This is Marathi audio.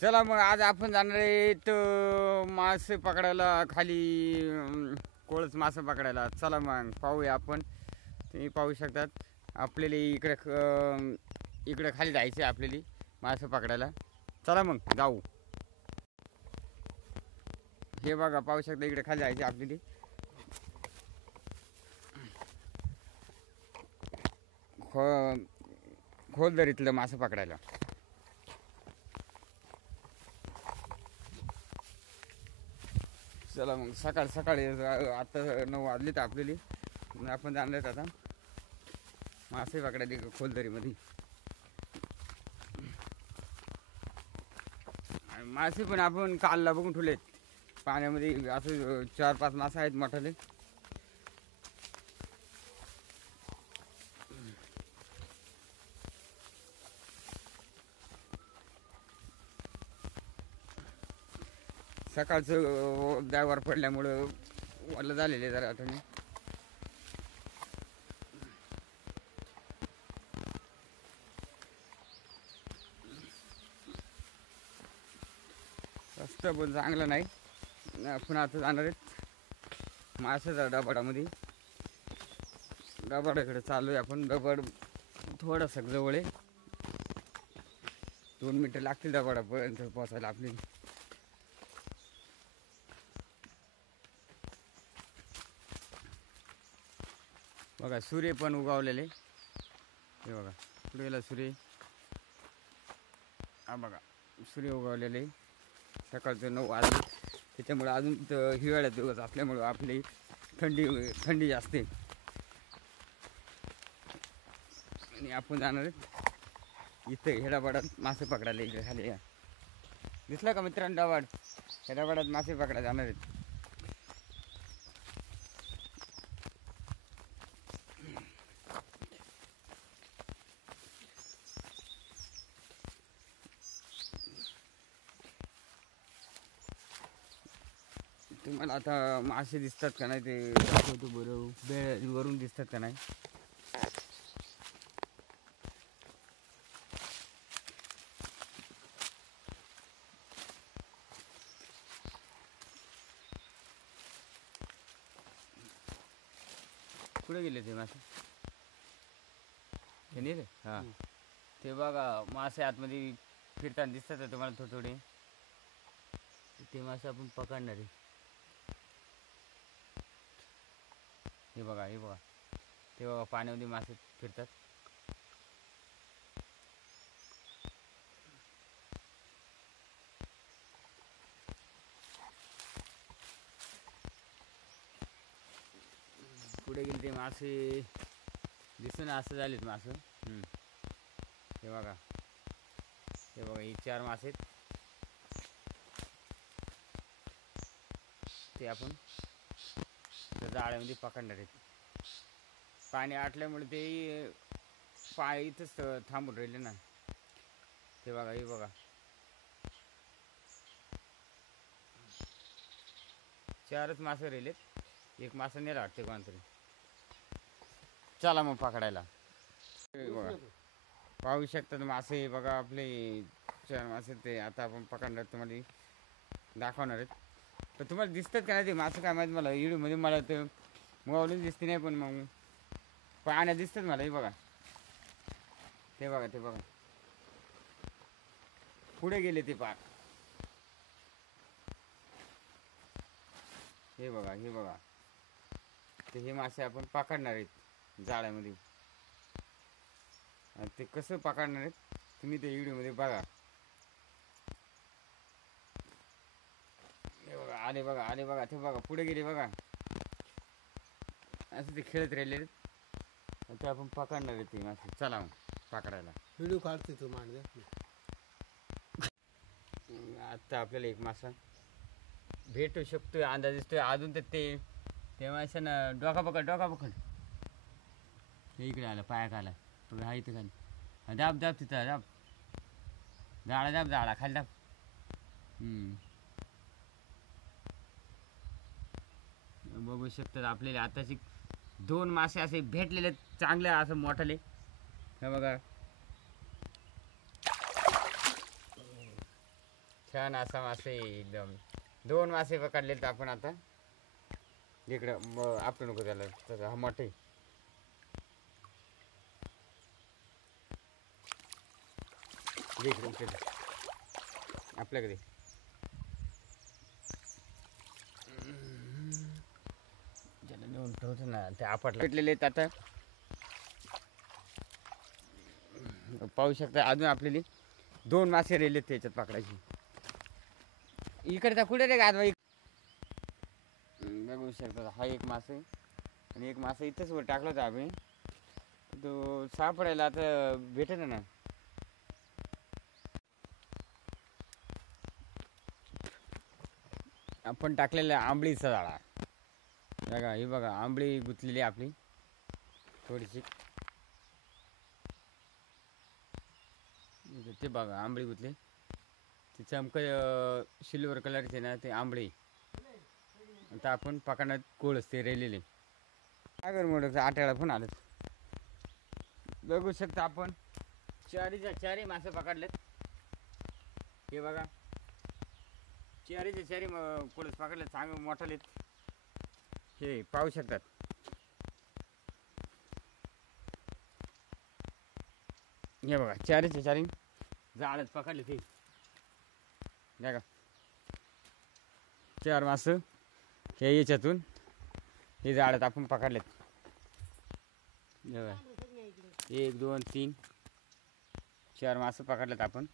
चला मग आज आपण जाणार आहे तर मासे पकडायला खाली कोळच मासे पकडायला. चला मग पाहूया आपण. तुम्ही पाहू शकतात आपल्याला इकडे खाली जायचे आपल्याला मासे पकडायला. चला मग जाऊ. हे बघा पाहू शकता इकडे खाली जायचे आपल्याला. खोल दरीतलं मासे पकडायला. चला मग सकाळी आता 9 वाजलेत आपल्याला. आपण जाणार आता मासे पकडायला खोलदरीमध्ये. मासे पण आपण कालला बघून ठेवलेत पाण्यामध्ये. असं 4-5 मासे आहेत मोठाले. सकाळचं ड्रायव्हर पडल्यामुळं वरलं झालेले जरा आता मी. रस्ता पण चांगला नाही. आपण आता जाणार आहेत माशाच्या डबाडामध्ये. डबाडाकडे चालू आहे आपण. डबाड थोडंसं जवळ आहे. 2 मिनटं लागतील डबाडापर्यंत पोचायला आपली. बघा सूर्य पण उगवलेले. हे बघा पुढे गेला सूर्य. हा बघा सूर्य उगवलेले. सकाळचं 9 वाजले. त्याच्यामुळे अजून तर हिवाळ्यात दिवस असल्यामुळं आपली थंडी जास्त आहे. आणि आपण जाणार आहेत इथे हेडापाड्यात मासे पकडायला. इकडे खाली या दिसला का मित्रांनो डबाड. हेडापाड्यात मासे पकडायला जाणार आहेत. तुम्हाला आता मासे दिसतात का नाही ते दाखवतो बरं. वरून दिसतात का नाही. कुठे गेले ते मासे. हे नाही रे. हां ते बघा मासे आतमध्ये फिरताना दिसतात का तुम्हाला थोडे. ते मासे आपण पकडणार आहे. हे बघा ते बघा पाण्यामध्ये मासे फिरतात. पुढे गेले ते मासे दिसून असं झालेत मासे. हे बघा हे 4 मासे आहेत. ते आपण त्या जाळ्यामध्ये पकडणार आहेत. पाणी आटल्यामुळे ते पाय इथंच थांबून राहिले ना. ते बघा हे बघा 4च मासे राहिलेत. एक मासा नेला वाटते कोणतरी. चला मग पकडायला. बघा पाहू शकतात मासे. बघा आपले 4 मासे ते आता आपण पकडणार. तुम्हाला दाखवणार आहेत. तर तुम्हाला दिसतात का नाही ते मासे काय माहीत मला. व्हिडिओमध्ये मला ते मोबाईलच दिसते नाही पण मग पाण्यात दिसतात मला. हे बघा ते बघा पुढे गेले ते पार. हे बघा ते हे मासे आपण पकडणार आहेत जाळ्यामध्ये. ते कसं पकडणार आहेत तुम्ही ते व्हिडिओमध्ये बघा. हे बघा आले बघा ते बघा पुढे गेले बघा. असं ते खेळत राहिले. ते आपण पकडणार आहे ते मासे. चला मग पकडायला. व्हिडिओ काढते तू मांड. आता आपल्याला एक मासा भेटू शकतोय अंदाज दिसतोय. अजून तर ते माशानं डोका पकड. हे इकडे आलं पायाक आला. हा इथं खाली दाब तिथं दाब. जाळा खाली दाब. बघू शकतात आपल्याला आताची 2 मासे असे भेटलेले चांगले असं मोठाले. हे बघा छान असा मासे एकदम 2 मासे पकडले तर आपण आता इकडं आपलं नको त्याला तसं हा मोठे इकडे आपल्याकडे ज्याला नेऊन ठेवतो ना ते आपट भेटलेले आहेत आता पाहू शकता. अजून आपल्याला 2 मासे राहिले त्याच्यात पकडायची. इकडचा कुठे रे गाजवा बघू शकता. हा एक मासे आणि एक मासा इथंच वर टाकला होता आम्ही तो सापडायला आता भेटत ना. आपण टाकलेला आंबळीचा जाळा बघा. ही बघा आंबळी गुंतलेली आपली थोडीशी. ते बघा आंबळी गुंतली ते चमक सिल्वर कलरचे ना ते आंबळी. आता आपण पकडण्यात कोळ असते राहिलेले सागर मोठं आठवडा पण आलं. बघू शकता आपण चारी मासे पकडलेत. हे बघा चारी कोळस पकडले चांगले मोठालेत. हे पाहू शकतात. हे बघा चारी जाळच पकडले ते बघा 4 मासे हे याच्यातून हे जाळ्यात आपण पकडलेत. 1 2 3 4 मासे पकडलेत आपण.